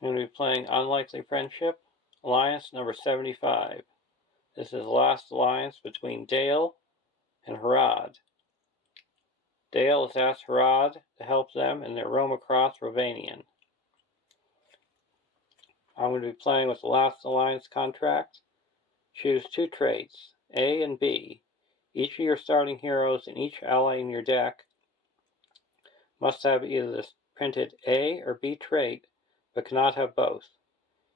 I'm going to be playing Unlikely Friendship, Alliance number 75. This is the last alliance between Dale and Harad. Dale has asked Harad to help them in their roam across Rhovanion. I'm going to be playing with the last alliance contract. Choose two traits, A and B. Each of your starting heroes and each ally in your deck must have either the printed A or B trait, but cannot have both.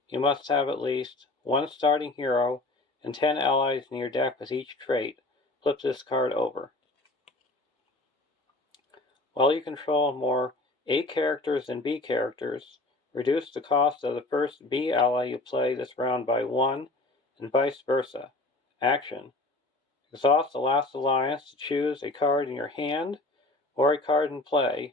You must have at least one starting hero and 10 allies in your deck with each trait. Flip this card over. While you control more A characters than B characters, reduce the cost of the first B ally you play this round by 1, and vice versa. Action. Exhaust the last alliance to choose a card in your hand or a card in play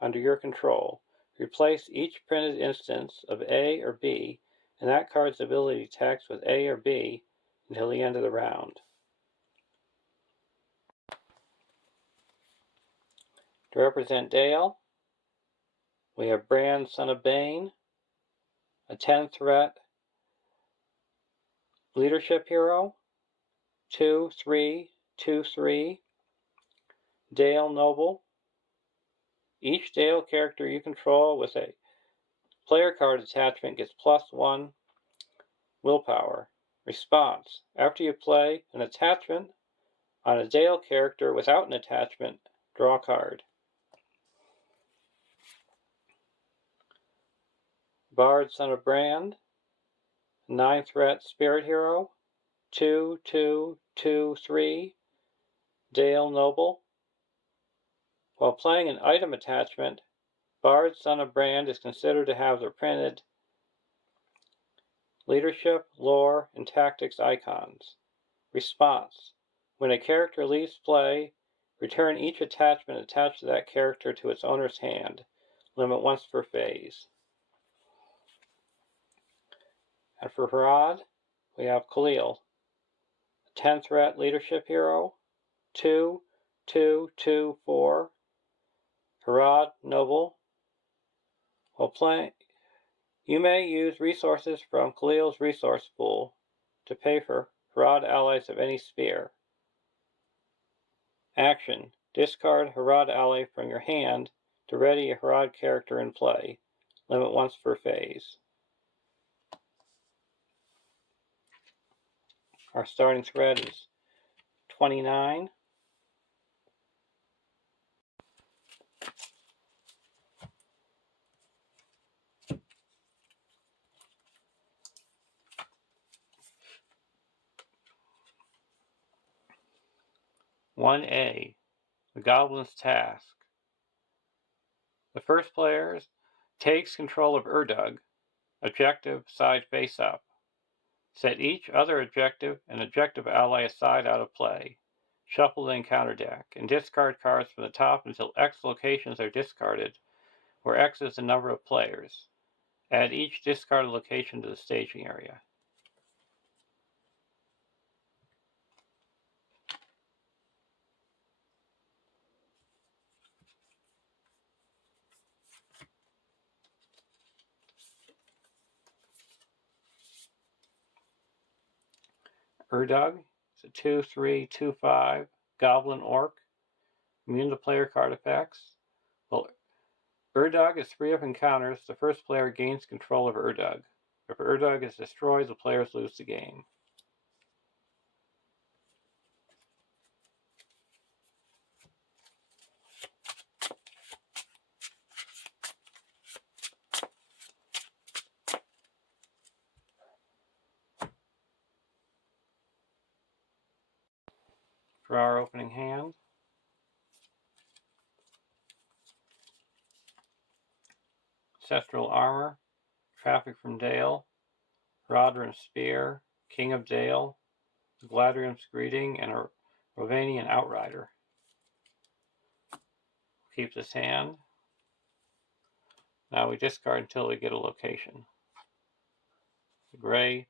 under your control. Replace each printed instance of A or B and that card's ability text with A or B until the end of the round. To represent Dale, we have Bran, son of Bane, a 10 threat leadership hero, 2/3, 2/3, Dale Noble. Each Dale character you control with a player card attachment gets +1 willpower. Response. After you play an attachment on a Dale character without an attachment, draw a card. Bard, son of Brand, 9 threat spirit hero, 2/2, 2/3, Dale Noble. While playing an item attachment, Bard, son of Brand is considered to have the printed leadership, lore, and tactics icons. Response. When a character leaves play, return each attachment attached to that character to its owner's hand. Limit once per phase. And for Harad, we have Khalil, a 10 threat leadership hero, 2/2/2/4, Harad Noble. While playing, you may use resources from Khalil's resource pool to pay for Harad allies of any sphere. Action. Discard Harad ally from your hand to ready a Harad character in play. Limit once per phase. Our starting threat is 29. (1A) The Goblin's Task. The first player takes control of Urdug, objective side face up. Set each other objective and objective ally aside out of play. Shuffle the encounter deck, and discard cards from the top until X locations are discarded, where X is the number of players. Add each discarded location to the staging area. Urdug is a 2/3, 2/5 Goblin Orc, immune to player card effects. Well, Urdug is free of encounters. The first player gains control of Urdug. If Urdug is destroyed, the players lose the game. For our opening hand, Ancestral Armor, Traffic from Dale, Rodran Spear, King of Dale, Gladrium's Greeting, and a Rhovanion Outrider. Keep this hand. Now we discard until we get a location. The Gray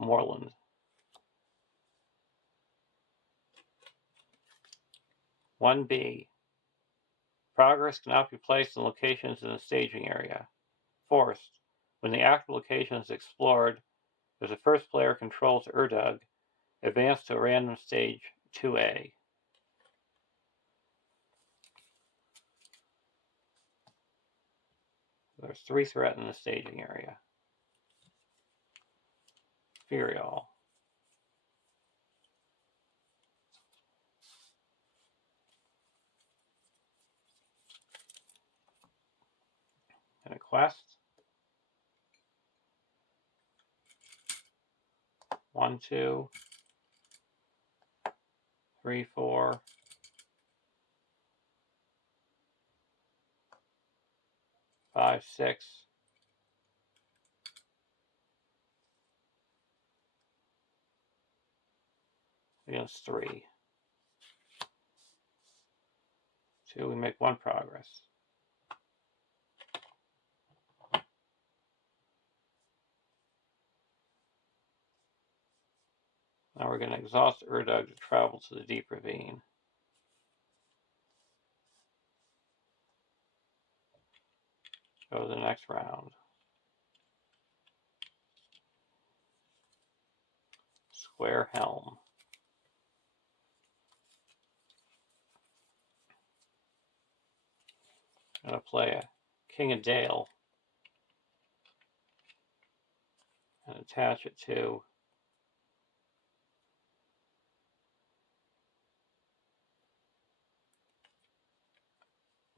Moorland. (1B) Progress cannot be placed in locations in the staging area. Forced. When the active location is explored, if the first player controls Urdug, advance to a random stage 2A. There's 3 threat in the staging area. Furial. And a quest. 1, 2, 3, 4, 5, 6. Against 3. 2, we make 1 progress. Now we're going to exhaust Urdug to travel to the deep ravine. Go to the next round. Square Helm. I'm going to play a King of Dale and attach it to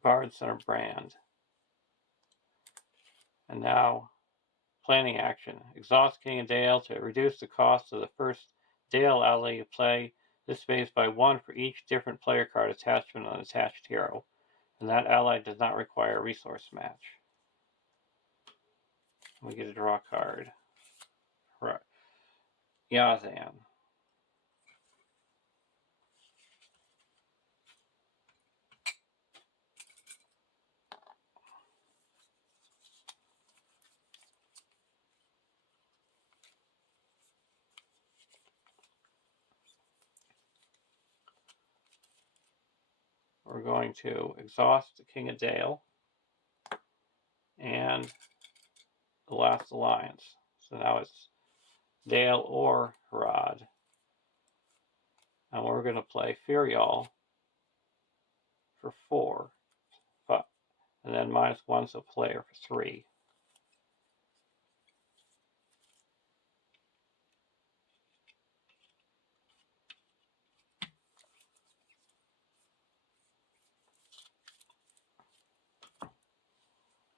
Bard Center Brand. And now, planning action. Exhaust King of Dale to reduce the cost of the first Dale ally you play this space by 1 for each different player card attachment on an attached hero, and that ally does not require a resource match. We get a draw card. Right. Yazan. We're going to exhaust the King of Dale and the Last Alliance. So now it's Dale or Harad. And we're going to play Furial for 4. And then -1 so player for 3.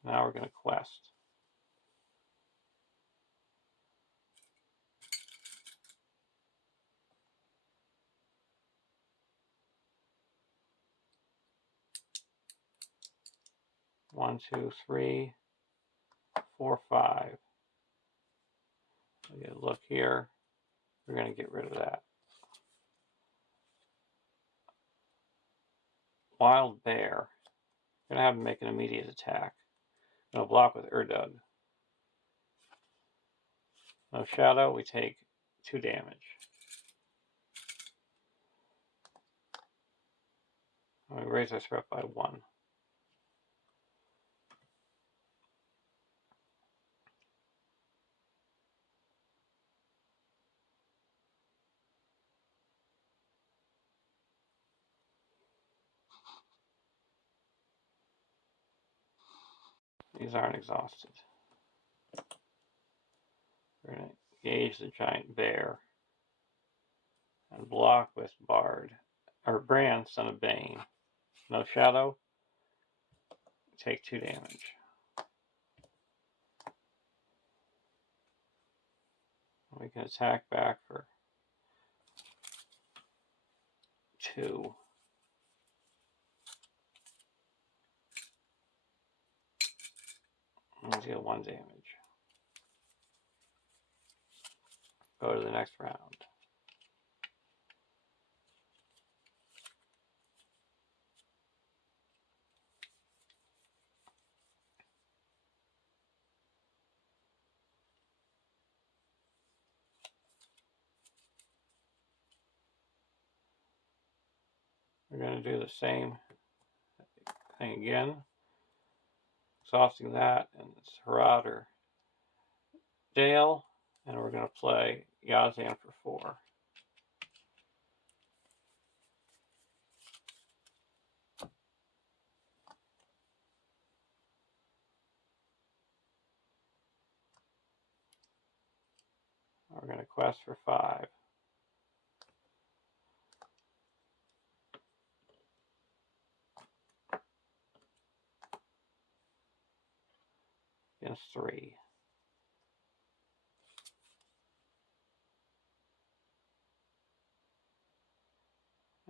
Now we're going to quest. One, 2, 3, 4, 5. We get a look here. We're going to get rid of that. Wild Bear. We're going to have him make an immediate attack. No block with Urdug. No shadow. We take 2 damage. And we raise our threat by 1. These aren't exhausted. We're going to engage the giant bear and block with Bard. Or Brand, Son of Bane. No shadow. Take 2 damage. We can attack back for 2. And deal 1 damage. Go to the next round. We're going to do the same thing again. Exhausting that, and it's Harad or Dale, and we're going to play Yazan for 4. We're going to quest for 5. Against 3.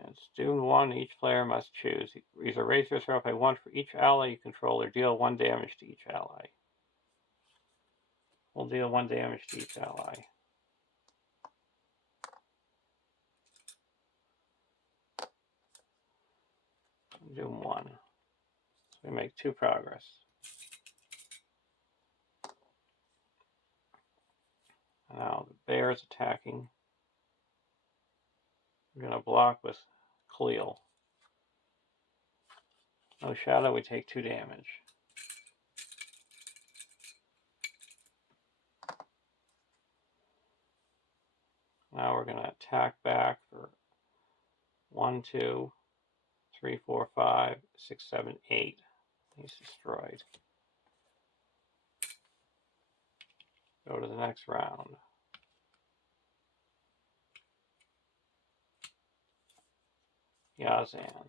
And Dune 1, each player must choose. Either raise your threat by 1 for each ally you control or deal 1 damage to each ally. We'll deal 1 damage to each ally. Dune 1. So we make 2 progress. Now the bear is attacking. We're going to block with Khalil. No shadow, we take 2 damage. Now we're going to attack back for 1, 2, 3, 4, 5, 6, 7, 8. He's destroyed. Go to the next round. Yazan.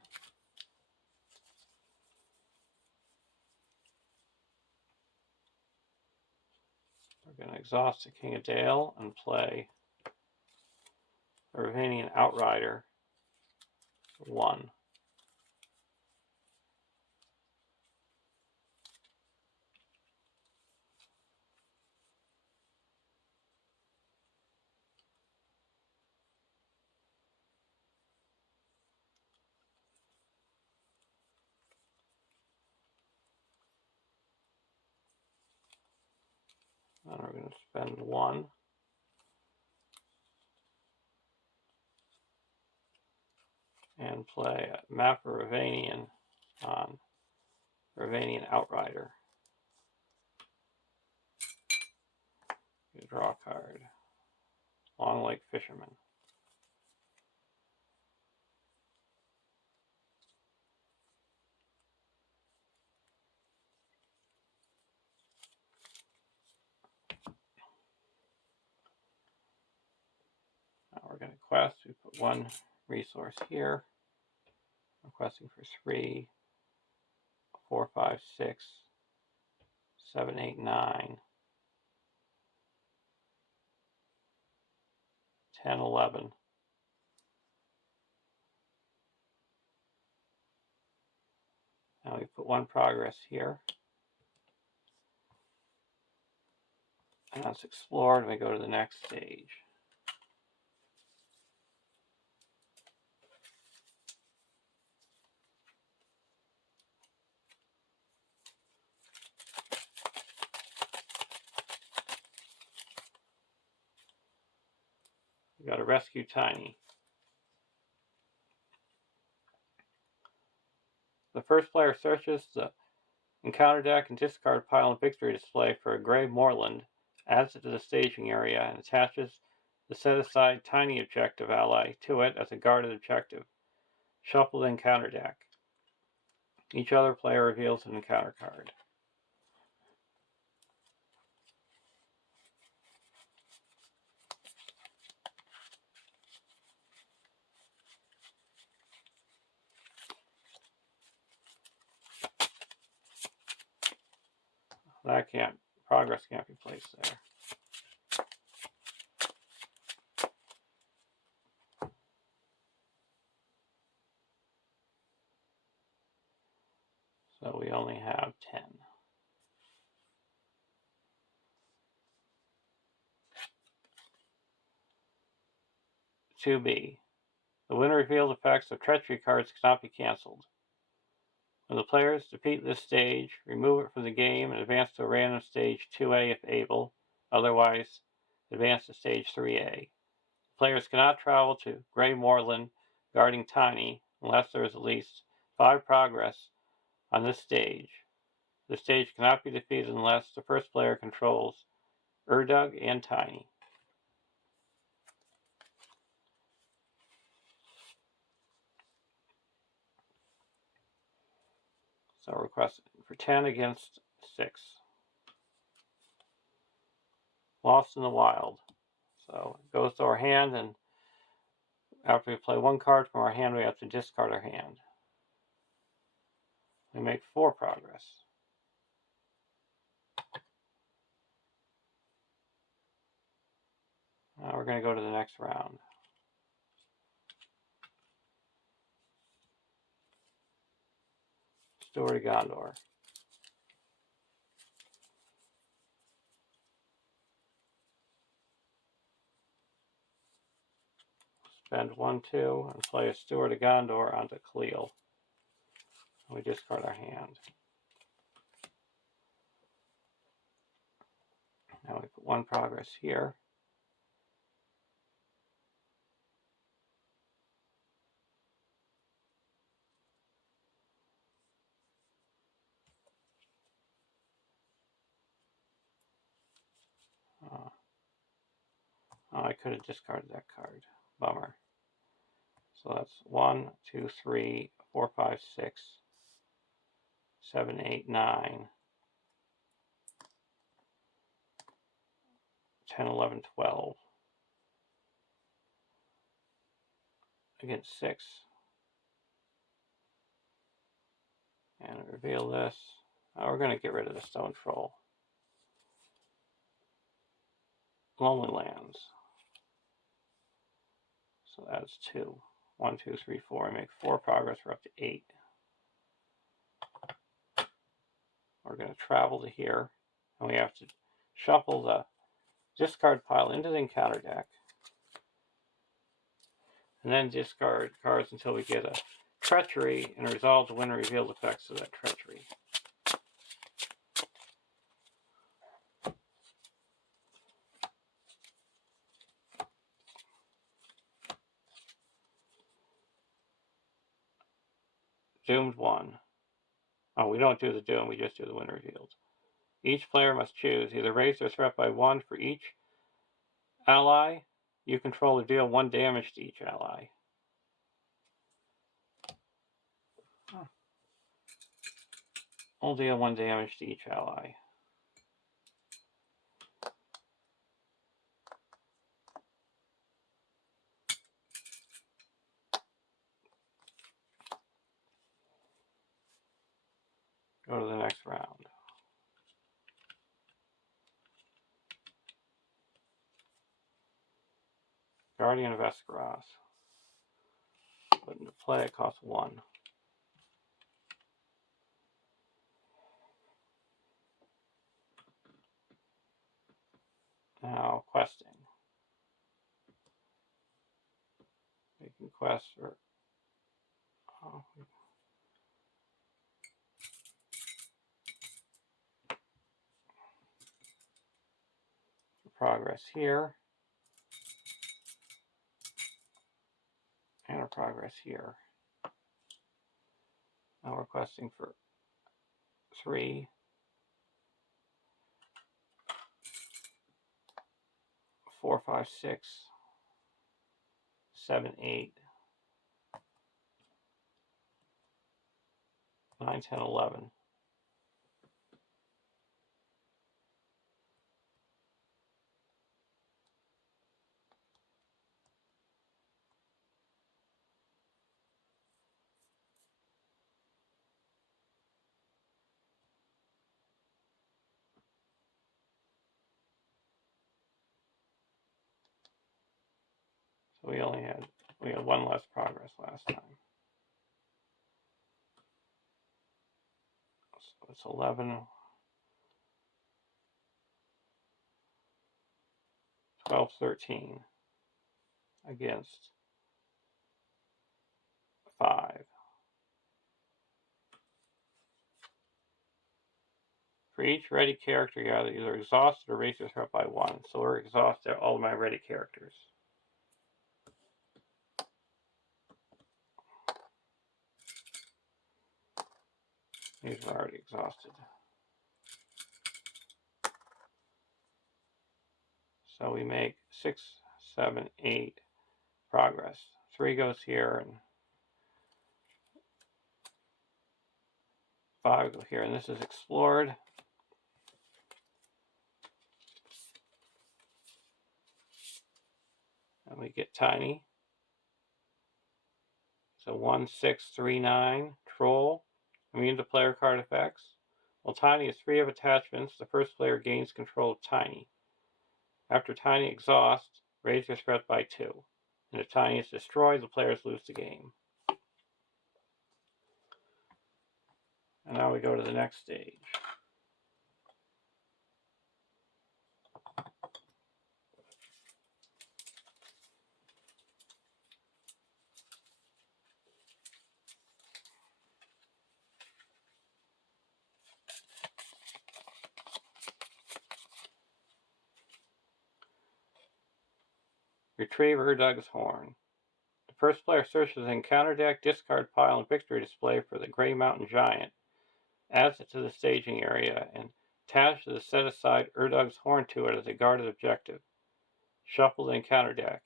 We're going to exhaust the King of Dale and play a Rhovanion Outrider 1. Then we're going to spend 1. And play a Map of Rhovanion on Rhovanion Outrider. You draw a card. Long Lake Fisherman. Now we're going to quest. We put 1 resource here. I'm questing for 3, 4, 5, 6, 7, 8, 9, 10, 11. Now we put 1 progress here. And that's explored, and we go to the next stage. We got to rescue Tiny. The first player searches the encounter deck and discard pile and victory display for a gray moorland, adds it to the staging area, and attaches the set-aside Tiny objective ally to it as a guarded objective. Shuffle the encounter deck. Each other player reveals an encounter card. Progress can't be placed there. So we only have 10. (2B). The winner reveals effects of treachery cards cannot be cancelled. When the players defeat this stage, remove it from the game and advance to a random stage 2A if able, otherwise advance to stage 3A. Players cannot travel to Grey Moorland guarding Tiny unless there is at least 5 progress on this stage. The stage cannot be defeated unless the first player controls Erdug, and Tiny. So request for 10 against 6. Lost in the Wild. So it goes to our hand, and after we play one card from our hand, we have to discard our hand. We make 4 progress. Now we're going to go to the next round. Steward of Gondor. Spend 1/2 and play a Steward of Gondor onto Khalil. We discard our hand. Now we put 1 progress here. Oh, I could have discarded that card. Bummer. So that's 1, 2, 3, 4, 5, 6, 7, 8, 9, 10, 11, 12. Against 6. And reveal this. Now we're going to get rid of the Stone Troll. Lonely Lands. So that's 2. 1, 2, 3, 4. I make 4 progress. We're up to 8. We're going to travel to here. And we have to shuffle the discard pile into the encounter deck. And then discard cards until we get a Treachery and resolve the win or reveal the effects of that Treachery. Doomed 1. Oh, we don't do the doom, we just do the win revealed. Each player must choose either raise their threat by 1 for each ally you control, or deal 1 damage to each ally. We'll deal 1 damage to each ally. Go to the next round. Guardian of Escaros. Put into play, it costs 1. Now, questing. We can quest for... progress here. And a progress here. Now we're questing for 3, 4, 5, 6, 7, 8, 9, 10, 11. So we had 1 less progress last time. So it's 11, 12, 13 against 5. For each ready character, you are either exhausted or raise your threat by 1. So we're exhausted all of my ready characters. These are already exhausted. So we make 6, 7, 8 progress. 3 goes here and 5 go here, and this is explored. And we get tiny. So 1, 6, 3, 9, troll, immune to player card effects. While tiny is free of attachments, the first player gains control of tiny. After tiny exhausts, raise your threat by 2. And if tiny is destroyed, the players lose the game. And now we go to the next stage. Retrieve Urdug's Horn. The first player searches the encounter deck, discard pile, and victory display for the Grey Mountain Giant, adds it to the staging area, and attaches the set aside Urdug's Horn to it as a guarded objective. Shuffle the encounter deck.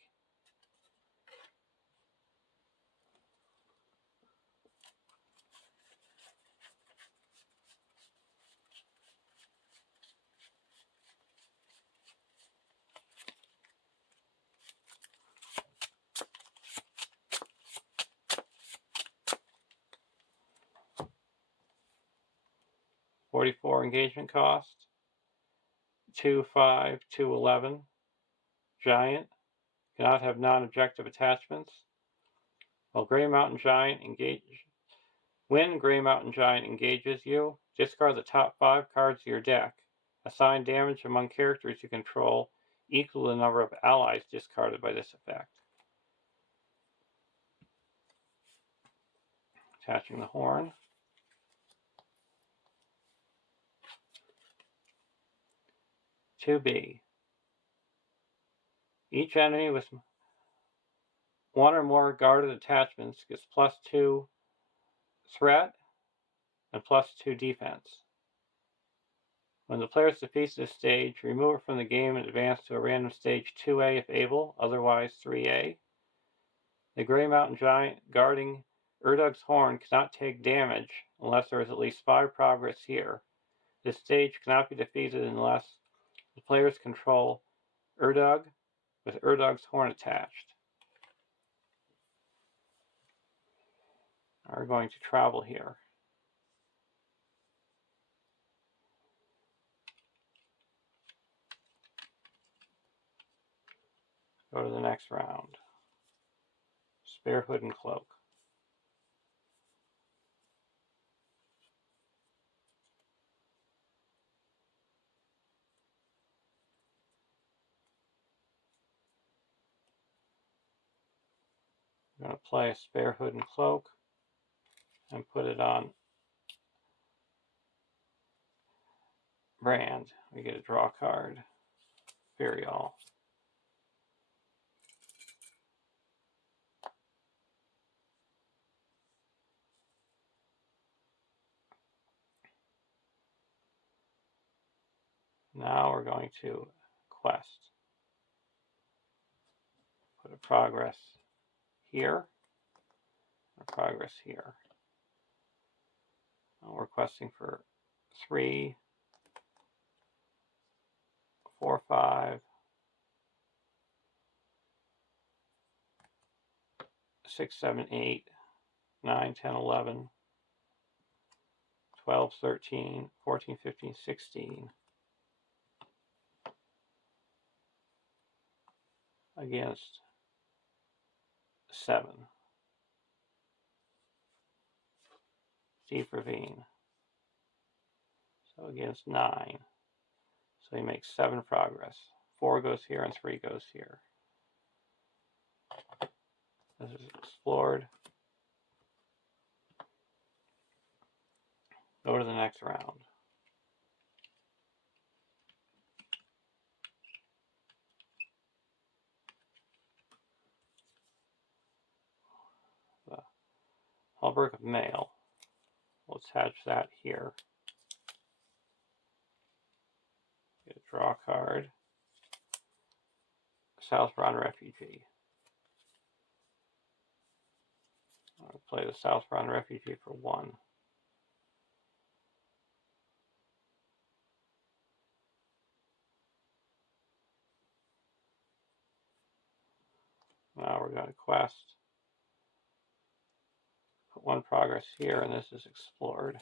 $44 engagement cost. 2, 5, 2, 11. Giant. Cannot have non-objective attachments. While Grey Mountain Giant When Grey Mountain Giant engages you, discard the top 5 cards of your deck. Assign damage among characters you control equal to the number of allies discarded by this effect. Attaching the horn. "2B. Each enemy with 1 or more guarded attachments gets +2 threat and +2 defense. When the players defeat this stage, remove it from the game and advance to a random stage 2A if able, otherwise 3A. The Grey Mountain Giant guarding Urdug's Horn cannot take damage unless there is at least 5 progress here. This stage cannot be defeated unless the players control Urdug with Urdug's Horn attached." We're going to travel here. Go to the next round. Spare Hood and Cloak. I'm going to play a Spare Hood and Cloak and put it on Brand. We get a draw card. Burial. Now we're going to quest. Put a progress here, a progress here. Now we're questing for 3, 4, 5, 6, 7, 8, 9, 10, 11, 12, 13, 14, 15, 16. Against 7. Deep Ravine. So against 9. So he makes 7 progress. 4 goes here and 3 goes here. This is explored. Go to the next round. The Hallberg of Mail. We'll attach that here. Get a draw card. Southbound Refugee. I'll play the Southbound Refugee for 1. Now we're going to quest. Put 1 progress here, and this is explored.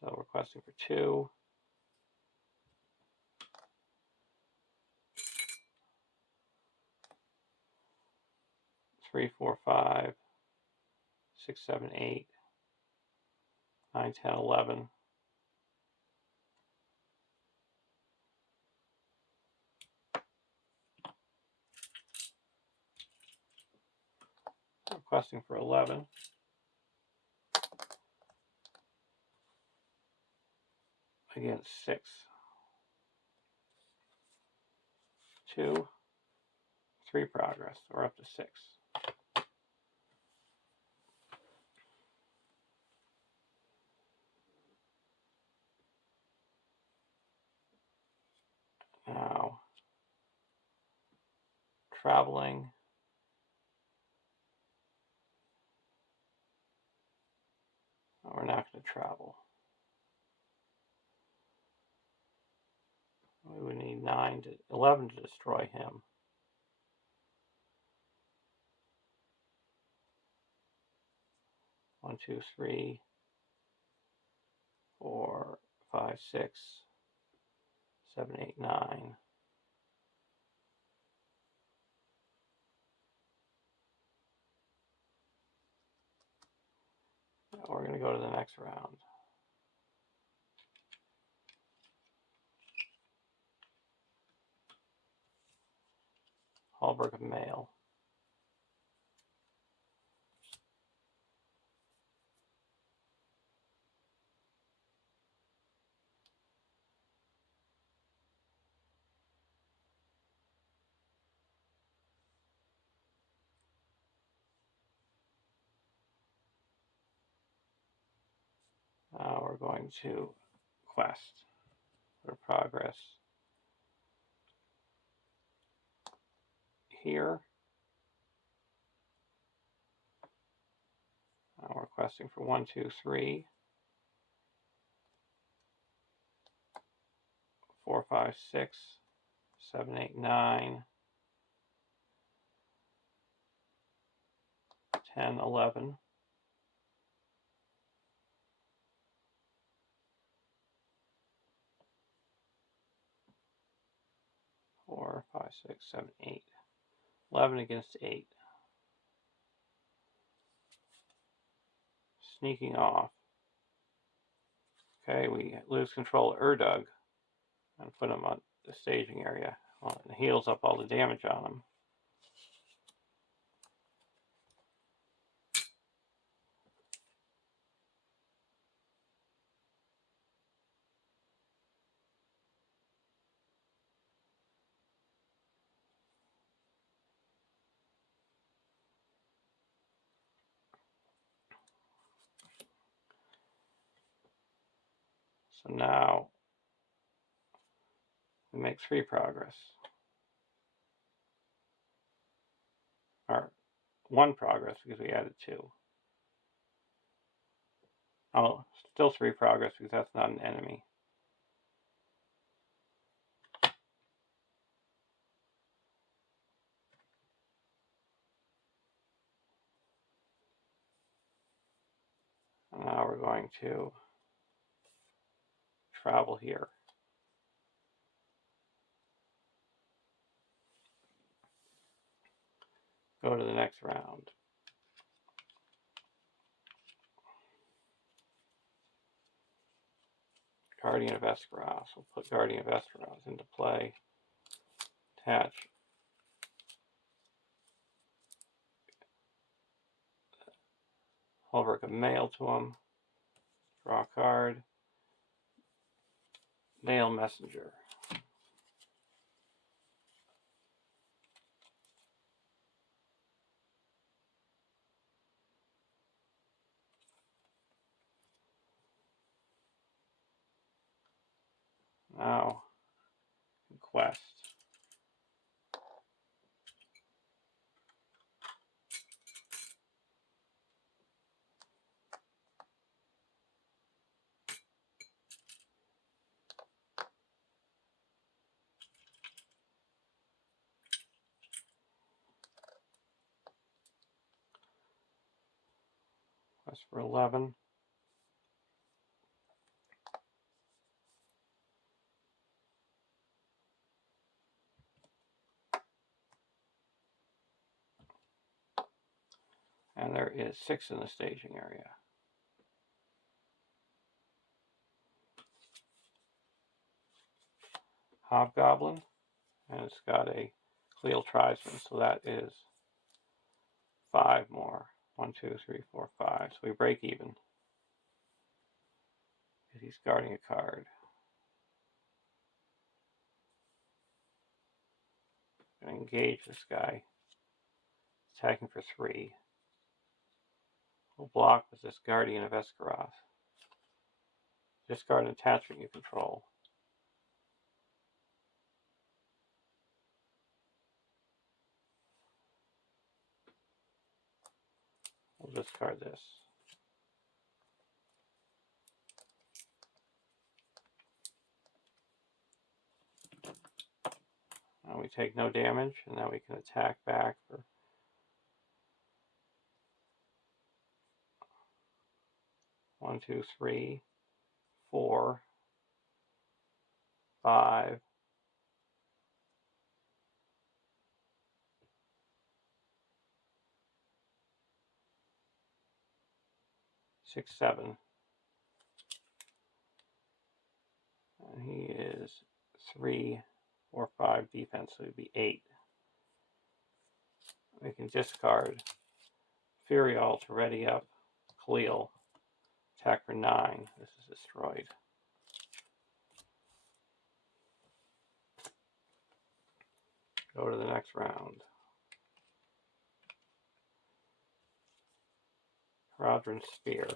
So we're questing for 2. 3, 4, 5, 6, 7, 8, 9, 10, 11. Requesting for 11. Again, 6. 2, 3 progress. We're up to 6. Now, traveling. We're not going to travel. We would need 11 to destroy him. 1, 2, 3, 4, 5, 6, 7, 8, 9. Now we're going to go to the next round. Hallberg of Mail. Now we're going to quest for progress here. Now we're questing for 1, 2, 3, 4, 5, 6, 7, 8, 9, 10, 11. 4, 5, 6, 7, 8. 11 against 8. Sneaking off. Okay, we lose control of Erdug and put him on the staging area. Well, it heals up all the damage on him. So now we make 3 progress. Or 1 progress because we added 2. Oh, still 3 progress because that's not an enemy. And now we're going to travel here. Go to the next round. Guardian of Escaros. We'll put Guardian of Escaros into play. Attach Hallberg of Mail to him. Draw a card. Dale Messenger. Now, quest. Quest for 11. And there is 6 in the staging area. Hobgoblin, and it's got a Cleel Tribesman, so that is 5 more. 1, 2, 3, 4, 5. So we break even. He's guarding a card. I'm going to engage this guy. Attacking for 3. We'll block with this Guardian of Esgaroth. Discard an attachment you control. We'll discard this. Now we take no damage, and now we can attack back for 1, 2, 3, 4, 5, 6, 7. And he is 3, 4, 5 defense, so it'd be 8. We can discard Furial to ready up Khalil. Attack for 9. This is destroyed. Go to the next round. Harad's Spear.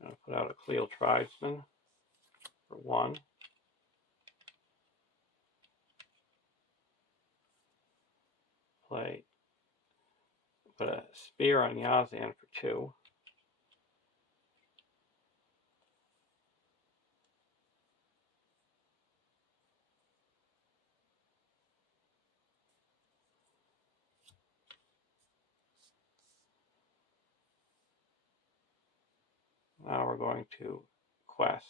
I'm going to put out a Cleel Tribesman for 1. Put a Spear on Yazan for 2. Now we're going to quest.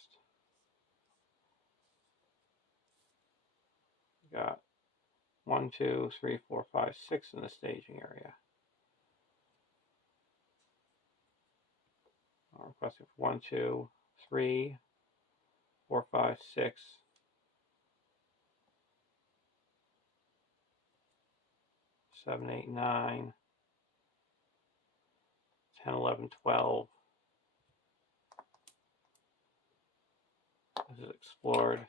We got 1, 2, 3, 4, 5, 6 in the staging area. I'm requesting for 1, 2, 3, 4, 5, 6, 7, 8, 9, 10, 11, 12. This is explored.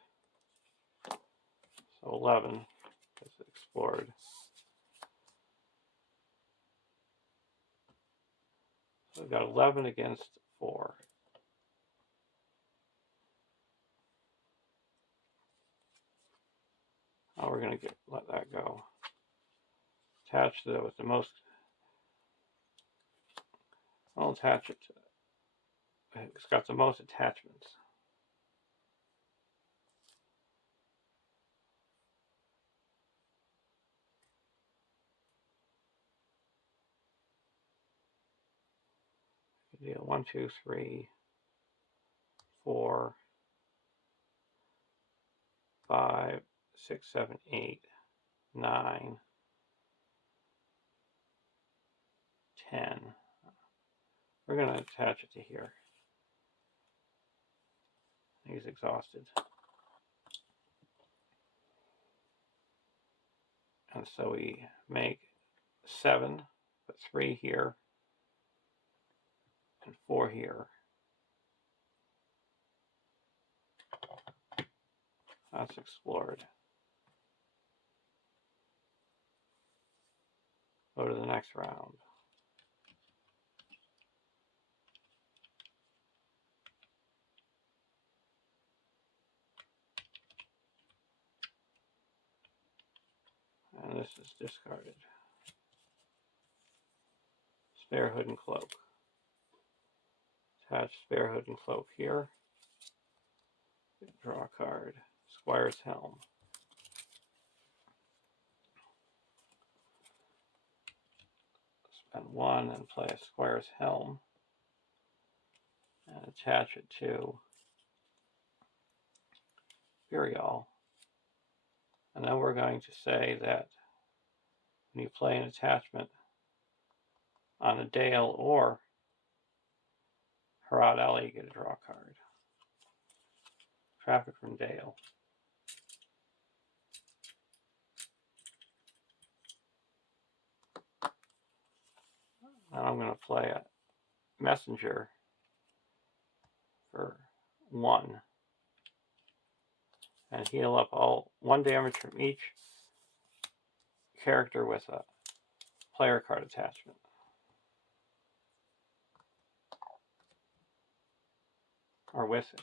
So 11 is explored. So we've got 11 against 4. Now we're going to let that go. Attach that with the most. I'll attach it to. It's got the most attachments. Deal 1, 2, 3, 4, 5, 6, 7, 8, 9, 10. We're going to attach it to here. He's exhausted. And so we make 7, put 3 here, and 4 here. That's explored. Go to the next round. this is discarded. Spare Hood and Cloak. Attach Spare Hood and Cloak here. Draw a card. Squire's Helm. Spend 1 and play a Squire's Helm. And attach it to Burial. And then we're going to say that when you play an attachment on a Dale or Harad Alley, you get a draw card. Traffic from Dale. Now I'm going to play a Messenger for 1 and heal up all 1 damage from each character with a player card attachment. Or with it.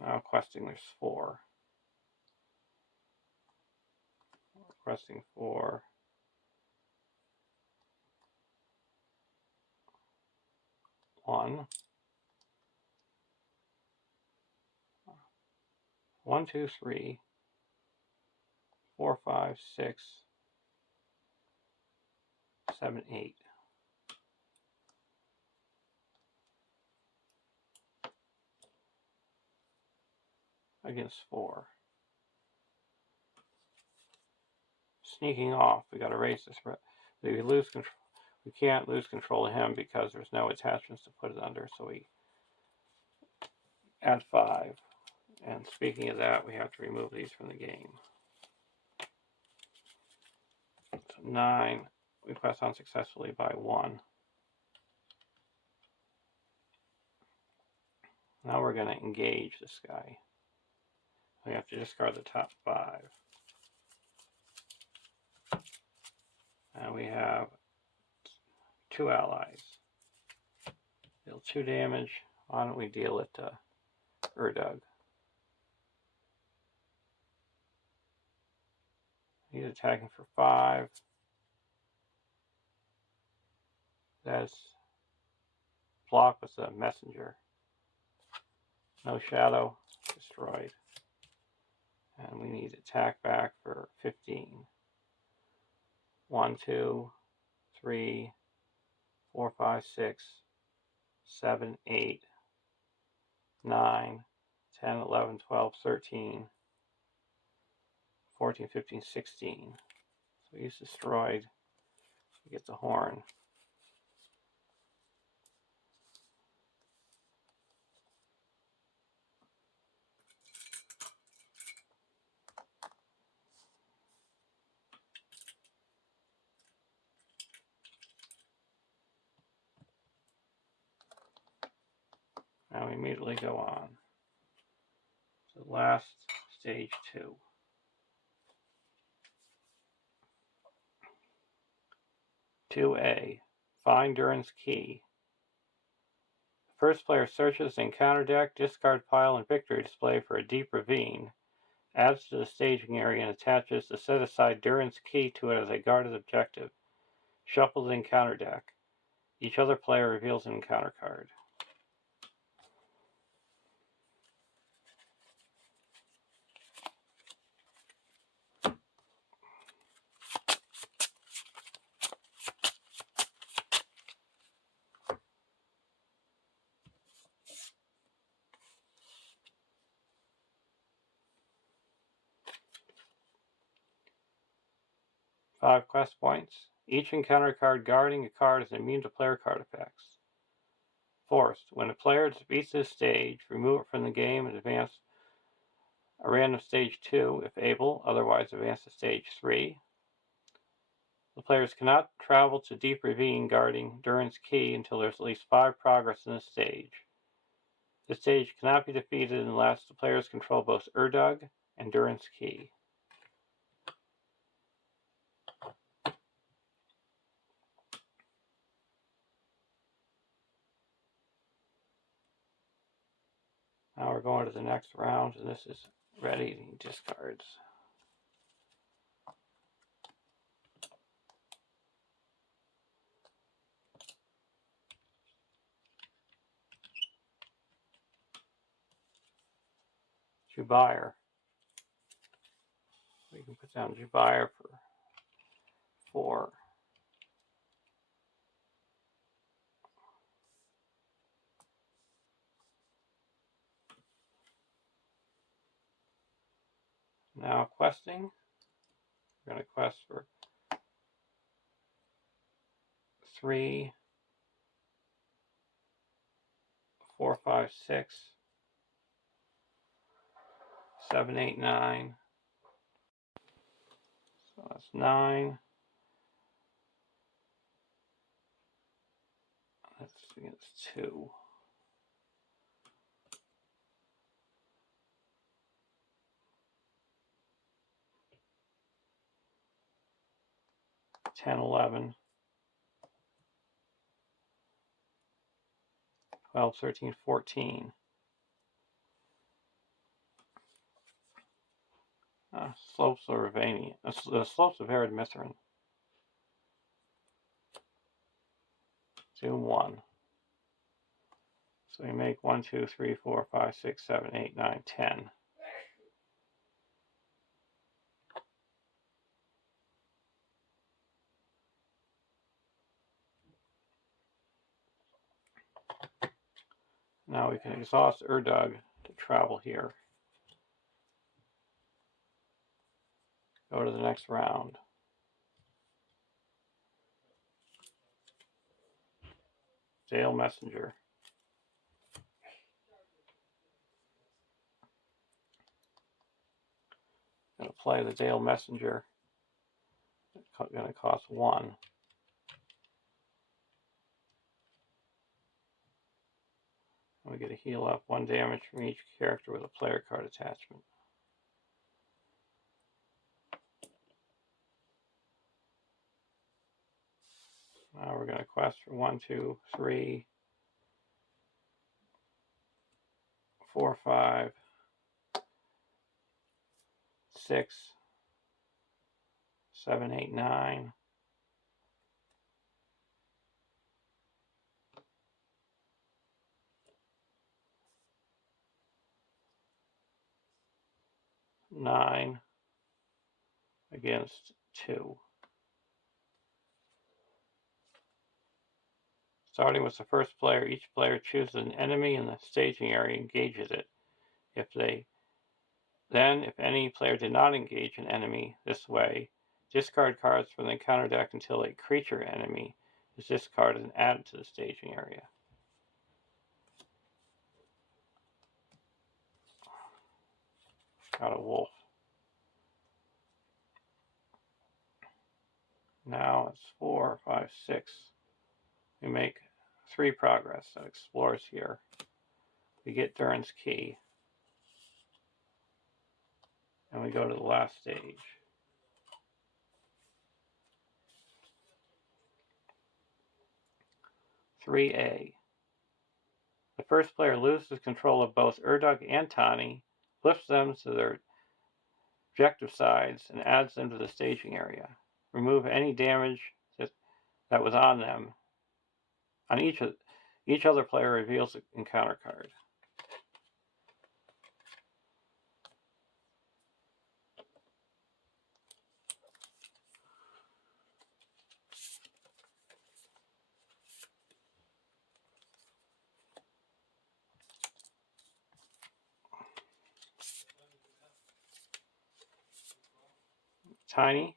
Now questing, there's 4. Questing 4. 1. 1, 2, 3. 4, 5, 6, 7, 8. Against 4. Sneaking off. We got to raise this. We lose control. We can't lose control of him because there's no attachments to put it under. So we add 5. And speaking of that, we have to remove these from the game. So 9. We press on successfully by 1. Now we're going to engage this guy. We have to discard the top 5. And we have 2 allies. Deal 2 damage. Why don't we deal it to Urdug? He's attacking for 5. That's blocked with a Messenger. No shadow. Destroyed. And we need attack back for 15. 1, 2, 3, 4, 5, 6, 7, 8, 9, 10, 11, 12, 13, 14, 15, 16. So he's destroyed. He gets a horn. Now we immediately go on to the last stage 2. (2A) Find Durin's Key. The first player searches the encounter deck, discard pile, and victory display for a deep ravine, adds to the staging area, and attaches the set-aside Durin's Key to it as a guarded objective. Shuffle the encounter deck. Each other player reveals an encounter card. Five quest points. Each encounter card guarding a card is immune to player card effects. Forced. When a player defeats this stage, remove it from the game and advance a random stage 2 if able, otherwise advance to stage 3. The players cannot travel to Deep Ravine guarding Durin's Key until there's at least 5 progress in this stage. This stage cannot be defeated unless the players control both Urdug and Durin's Key. Now we're going to the next round, and this is ready discards. Jubier. We can put down Jubier for 4. Now questing. We're going to quest for 3, 4, 5, 6, 7, 8, 9. So that's 9. That's 2. 10, 11, 12, 13, 14. Slopes of Rhovanion. The slopes of Harad and Dale. 2, 1. So we make 1, 2, 3, 4, 5, 6, 7, 8, 9, 10. Now we can exhaust Urdug to travel here. Go to the next round. Dale Messenger. Going to play the Dale Messenger. It's going to cost 1. We get a heal up 1 damage from each character with a player card attachment. Now we're going to quest for 1, 2, 3, 4, 5, 6, 7, 8, 9. 9 against 2. Starting with the first player, each player chooses an enemy in the staging area and engages it. If any player did not engage an enemy this way, discard cards from the encounter deck until a creature enemy is discarded and added to the staging area. Got a wolf. Now it's 4, 5, 6. We make 3 progress. That explores here. We get Durin's Key. And we go to the last stage. 3A. The first player loses control of both Urdug and Tani, flips them to their objective sides, and adds them to the staging area. Remove any damage that was on them. On each other player reveals an encounter card. Tiny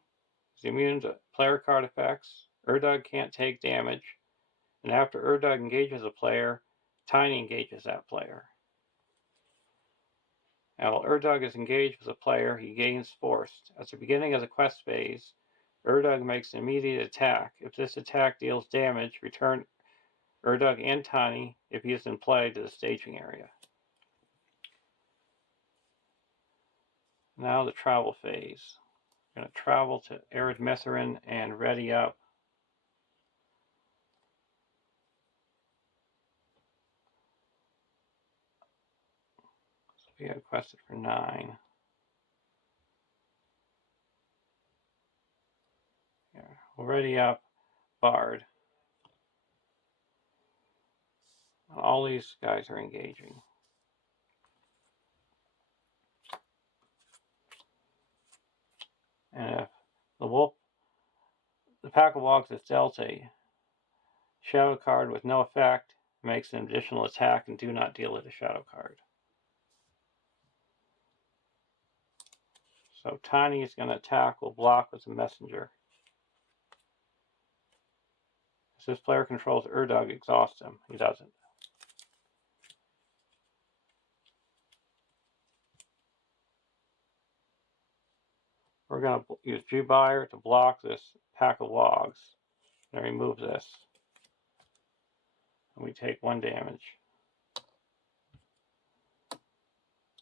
is immune to player card effects. Urdug can't take damage. And after Urdug engages a player, Tiny engages that player. Now, while Urdug is engaged with a player, he gains force. At the beginning of the quest phase, Urdug makes an immediate attack. If this attack deals damage, return Urdug and Tani, if he is in play, to the staging area. Now the travel phase. We're going to travel to Arid Mithryn and ready up. We have quested for 9. Here, already up, Bard. All these guys are engaging. And if the pack of wogs is dealt a shadow card with no effect, makes an additional attack and do not deal it a shadow card. So Tiny is going to attack, will block with a messenger. If this player controls Urdug, exhaust him. He doesn't. We're going to use Jubier to block this pack of wogs. And remove this. And we take 1 damage.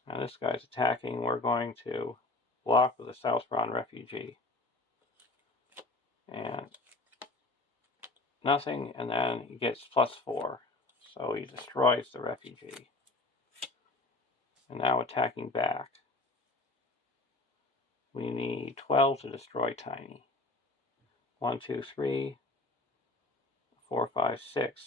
Now this guy's attacking. We're going to block with a Southbound Refugee. And nothing, and then he gets +4. So he destroys the refugee. And now attacking back. We need 12 to destroy Tiny. 1, 2, 3, 4, 5, 6.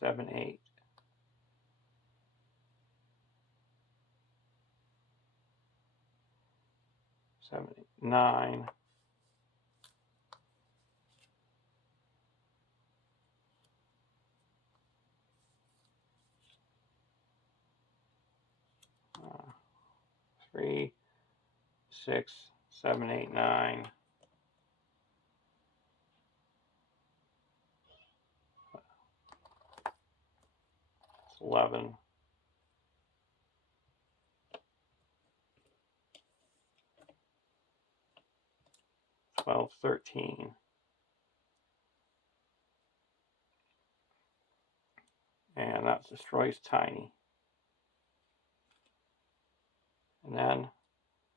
Seven, 8. 7, 8, 9. Uh, 3, 6, 7, 8, 9. 11. 12, 13. And that destroys Tiny. And then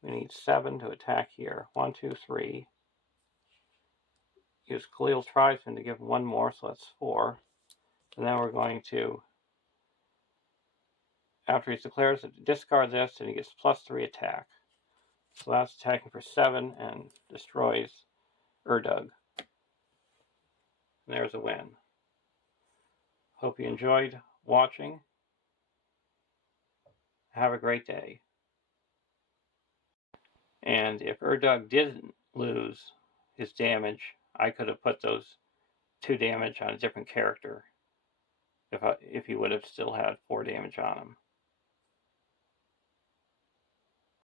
we need 7 to attack here. 1, 2, 3. Use Khalil Tribesman to give him 1 more, so that's 4. And then we're going to, after he declares it, discard this, and he gets +3 attack. So that's attacking for 7 and destroys Urdug. And there's a win. Hope you enjoyed watching. Have a great day. And if Urdug didn't lose his damage, I could have put those 2 damage on a different character if he would have still had 4 damage on him.